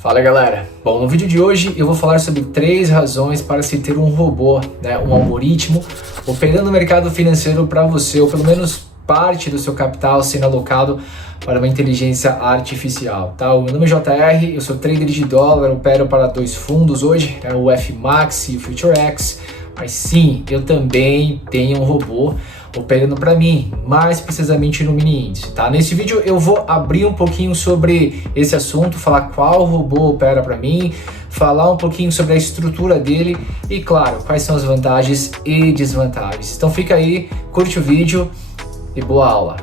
Fala galera, bom, no vídeo de hoje eu vou falar sobre 3 razões para se ter um robô, um algoritmo operando no mercado financeiro para você, ou pelo menos parte do seu capital sendo alocado para uma inteligência artificial, tá? O meu nome é JR, eu sou trader de dólar, opero para 2 fundos hoje, o FMAX e o FutureX, mas sim, eu também tenho um robô operando para mim, mais precisamente no mini índice, tá? Nesse vídeo eu vou abrir um pouquinho sobre esse assunto, falar qual robô opera para mim, falar um pouquinho sobre a estrutura dele e, claro, quais são as vantagens e desvantagens. Então fica aí, curte o vídeo e boa aula!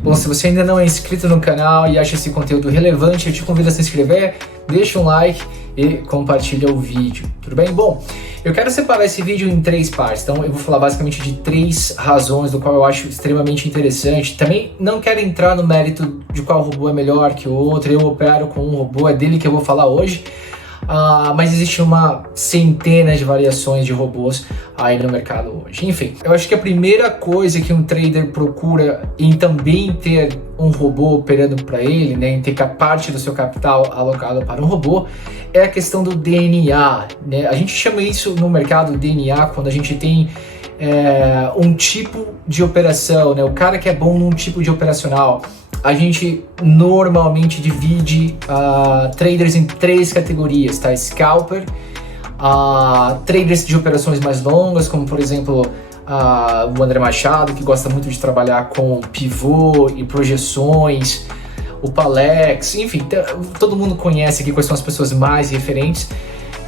Bom, se você ainda não é inscrito no canal e acha esse conteúdo relevante, eu te convido a se inscrever, deixa um like e compartilha o vídeo, tudo bem? Bom, eu quero separar esse vídeo em 3 partes, então eu vou falar basicamente de 3 razões do qual eu acho extremamente interessante. Também não quero entrar no mérito de qual robô é melhor que o outro, eu opero com um robô, é dele que eu vou falar hoje. Mas existe uma centena de variações de robôs aí no mercado hoje. Enfim, eu acho que a primeira coisa que um trader procura em também ter um robô operando para ele, em ter parte do seu capital alocado para um robô, é a questão do DNA, A gente chama isso no mercado DNA quando a gente tem um tipo de operação, O cara que é bom num tipo de operacional. A gente normalmente divide traders em 3 categorias, tá? Scalper, traders de operações mais longas, como por exemplo o André Machado, que gosta muito de trabalhar com pivô e projeções, o Palex, enfim, todo mundo conhece aqui quais são as pessoas mais referentes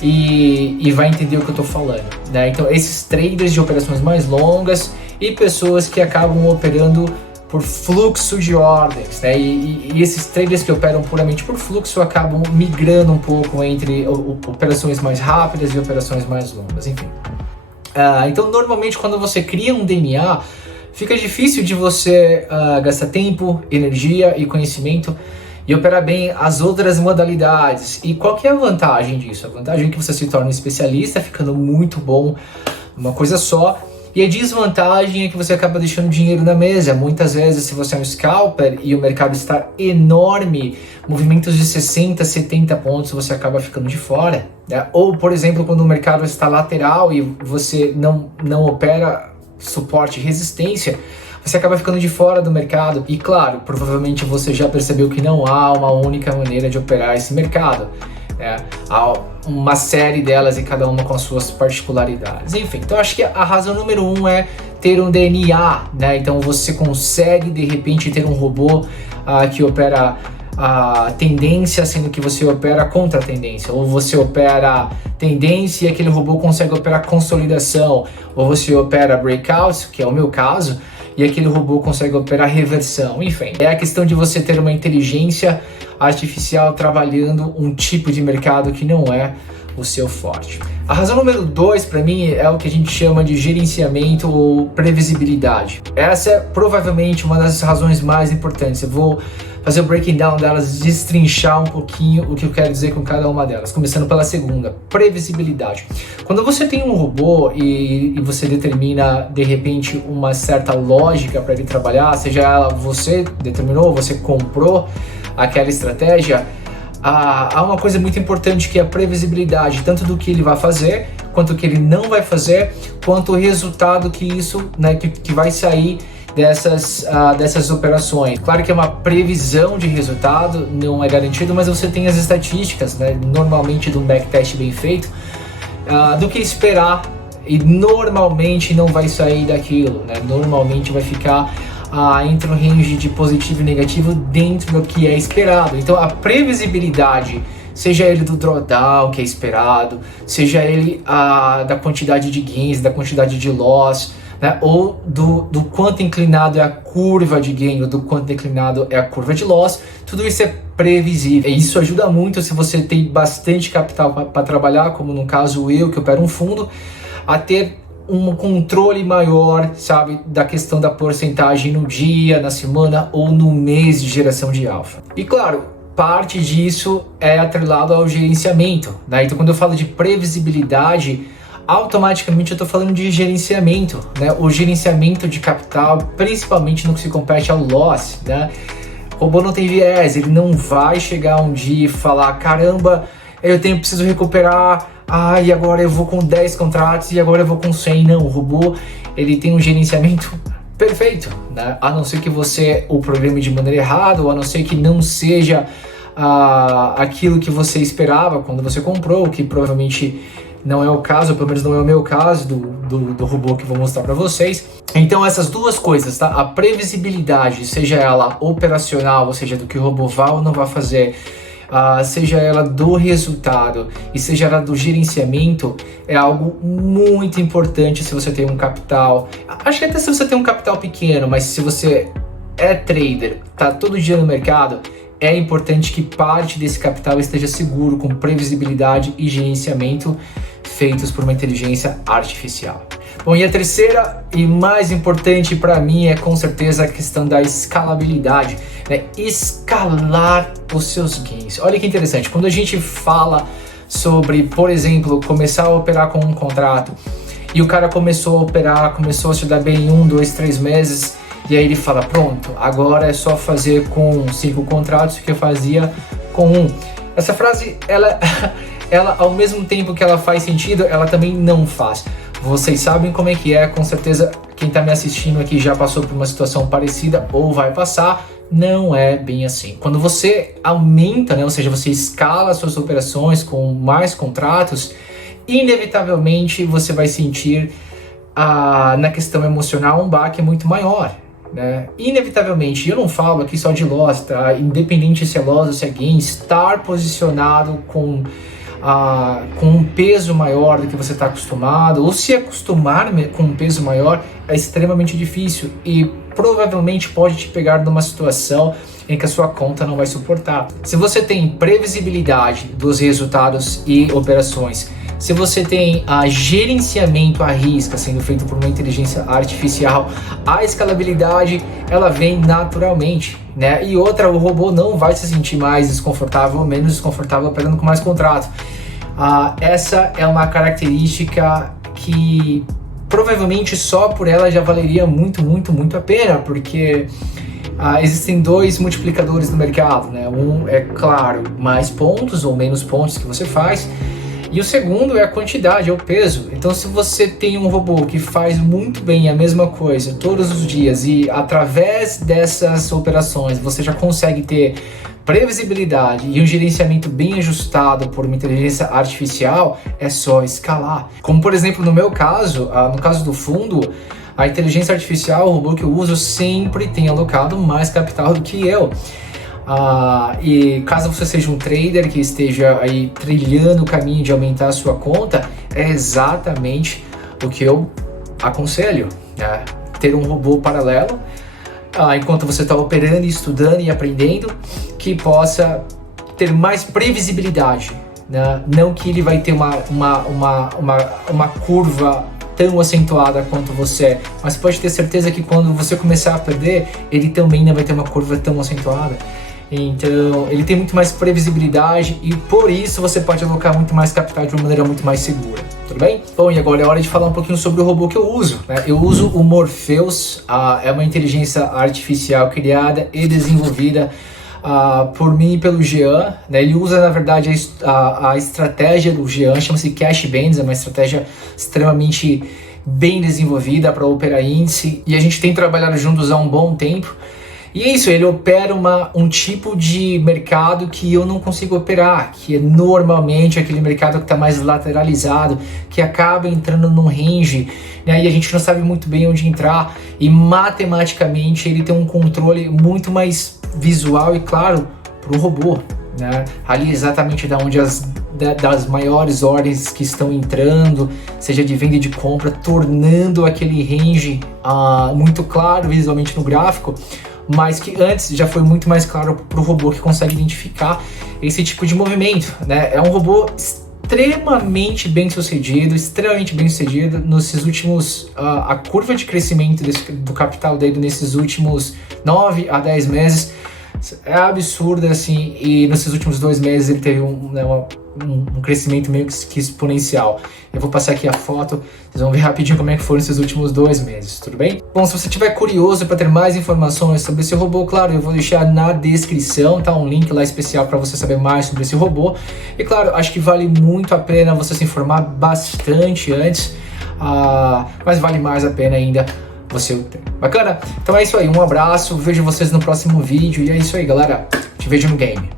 e vai entender o que eu estou falando, Então esses traders de operações mais longas e pessoas que acabam operando por fluxo de ordens, E esses traders que operam puramente por fluxo acabam migrando um pouco entre operações mais rápidas e operações mais longas, enfim. Então, normalmente, quando você cria um DNA, fica difícil de você gastar tempo, energia e conhecimento e operar bem as outras modalidades. E qual que é a vantagem disso? A vantagem é que você se torna um especialista, ficando muito bom numa coisa só. E a desvantagem é que você acaba deixando dinheiro na mesa. Muitas vezes, se você é um scalper e o mercado está enorme, movimentos de 60, 70 pontos, você acaba ficando de fora. Ou, por exemplo, quando o mercado está lateral e você não opera suporte e resistência, você acaba ficando de fora do mercado. E claro, provavelmente você já percebeu que não há uma única maneira de operar esse mercado. Há uma série delas e cada uma com as suas particularidades. Enfim, então acho que a razão número 1 é ter um DNA, Então você consegue de repente ter um robô que opera a tendência, sendo que você opera contra a tendência, ou você opera tendência e aquele robô consegue operar consolidação, ou você opera breakouts, que é o meu caso, e aquele robô consegue operar reversão. Enfim, é a questão de você ter uma inteligência artificial trabalhando um tipo de mercado que não é o seu forte. A razão número 2 para mim é o que a gente chama de gerenciamento ou previsibilidade. Essa é provavelmente uma das razões mais importantes. Eu vou fazer o breaking down delas, destrinchar um pouquinho o que eu quero dizer com cada uma delas, começando pela segunda, previsibilidade. Quando você tem um robô e você determina de repente uma certa lógica para ele trabalhar, seja ela você determinou, você comprou aquela estratégia, há uma coisa muito importante que é a previsibilidade, tanto do que ele vai fazer, quanto o que ele não vai fazer, quanto o resultado que isso, que vai sair dessas operações. Claro que é uma previsão de resultado, não é garantido, mas você tem as estatísticas, normalmente de um backtest bem feito, do que esperar, e normalmente não vai sair daquilo, Normalmente vai ficar entre um range de positivo e negativo dentro do que é esperado. Então a previsibilidade, seja ele do drawdown que é esperado, seja ele da quantidade de gains, da quantidade de loss, ou do quanto inclinado é a curva de gain, ou do quanto inclinado é a curva de loss, tudo isso é previsível. E isso ajuda muito se você tem bastante capital para trabalhar, como no caso eu que opero um fundo, a ter um controle maior, da questão da porcentagem no dia, na semana ou no mês de geração de alfa. E claro, parte disso é atrelado ao gerenciamento, Então quando eu falo de previsibilidade, automaticamente eu estou falando de gerenciamento, né? O gerenciamento de capital, principalmente no que se compete ao loss, né? O robô não tem viés, ele não vai chegar um dia e falar, caramba, preciso recuperar, e agora eu vou com 10 contratos e agora eu vou com 100. Não, o robô, ele tem um gerenciamento perfeito, né? A não ser que você o programe de maneira errada, ou a não ser que não seja aquilo que você esperava quando você comprou, que provavelmente não é o caso, ou pelo menos não é o meu caso do robô que vou mostrar para vocês. Então essas duas coisas, tá? A previsibilidade, seja ela operacional, ou seja, do que o robô vai ou não vai fazer, seja ela do resultado e seja ela do gerenciamento, é algo muito importante se você tem um capital. Acho que até se você tem um capital pequeno, mas se você é trader, tá todo dia no mercado, é importante que parte desse capital esteja seguro, com previsibilidade e gerenciamento feitos por uma inteligência artificial. Bom, e a terceira e mais importante para mim é com certeza a questão da escalabilidade, né? Escalar os seus gains. Olha que interessante, quando a gente fala sobre, por exemplo, começar a operar com um contrato e o cara começou a operar, começou a se dar bem em 1, 2, 3 meses, e aí ele fala, pronto, agora é só fazer com 5 contratos o que eu fazia com 1. Essa frase, ela ao mesmo tempo que ela faz sentido, ela também não faz. Vocês sabem como é que é, com certeza quem está me assistindo aqui já passou por uma situação parecida ou vai passar. Não é bem assim. Quando você aumenta, né, ou seja, você escala suas operações com mais contratos, inevitavelmente você vai sentir na questão emocional um baque muito maior, né? Inevitavelmente, eu não falo aqui só de loss, tá? Independente se é loss ou se é gain, estar posicionado com um peso maior do que você está acostumado, ou se acostumar com um peso maior, é extremamente difícil e provavelmente pode te pegar numa situação em que a sua conta não vai suportar. Se você tem previsibilidade dos resultados e operações, se você tem gerenciamento à risca sendo feito por uma inteligência artificial, a escalabilidade ela vem naturalmente, né? E outra, o robô não vai se sentir mais desconfortável ou menos desconfortável operando com mais contrato. Essa é uma característica que provavelmente só por ela já valeria muito a pena, porque existem dois multiplicadores no mercado, né? Um é, claro, mais pontos ou menos pontos que você faz, e o segundo é a quantidade, é o peso. Então, se você tem um robô que faz muito bem a mesma coisa todos os dias e através dessas operações você já consegue ter previsibilidade e um gerenciamento bem ajustado por uma inteligência artificial, é só escalar. Como, por exemplo, no meu caso, no caso do fundo, a inteligência artificial, o robô que eu uso, sempre tem alocado mais capital do que eu. E caso você seja um trader que esteja aí trilhando o caminho de aumentar a sua conta, é exatamente o que eu aconselho, né? Ter um robô paralelo, enquanto você está operando, estudando e aprendendo, que possa ter mais previsibilidade, né? Não que ele vai ter uma curva tão acentuada quanto você, mas pode ter certeza que quando você começar a perder, ele também não vai ter uma curva tão acentuada. Então, ele tem muito mais previsibilidade e por isso você pode alocar muito mais capital de uma maneira muito mais segura, tudo bem? Bom, e agora é hora de falar um pouquinho sobre o robô que eu uso, né? Eu uso o Morpheus, é uma inteligência artificial criada e desenvolvida por mim e pelo Jean, né? Ele usa, na verdade, a estratégia do Jean, chama-se Cash Bands, é uma estratégia extremamente bem desenvolvida para operar índice, e a gente tem trabalhado juntos há um bom tempo. E é isso, ele opera um tipo de mercado que eu não consigo operar, que é normalmente aquele mercado que está mais lateralizado, que acaba entrando num range, né, e a gente não sabe muito bem onde entrar, e matematicamente ele tem um controle muito mais visual e claro para o robô, né? Ali exatamente da onde das maiores ordens que estão entrando, seja de venda e de compra, tornando aquele range muito claro visualmente no gráfico, mas que antes já foi muito mais claro para o robô que consegue identificar esse tipo de movimento, né? É um robô extremamente bem sucedido nesses últimos, a curva de crescimento do capital dele nesses últimos 9 a 10 meses é absurda, assim, e nesses últimos 2 meses ele teve um crescimento meio que exponencial. Eu vou passar aqui a foto, vocês vão ver rapidinho como é que foram esses últimos 2 meses, tudo bem? Bom, se você estiver curioso para ter mais informações sobre esse robô, claro, eu vou deixar na descrição, tá? Um link lá especial para você saber mais sobre esse robô. E claro, acho que vale muito a pena você se informar bastante antes, mas vale mais a pena ainda você o ter. Bacana? Então é isso aí, um abraço, vejo vocês no próximo vídeo e é isso aí, galera. Te vejo no game.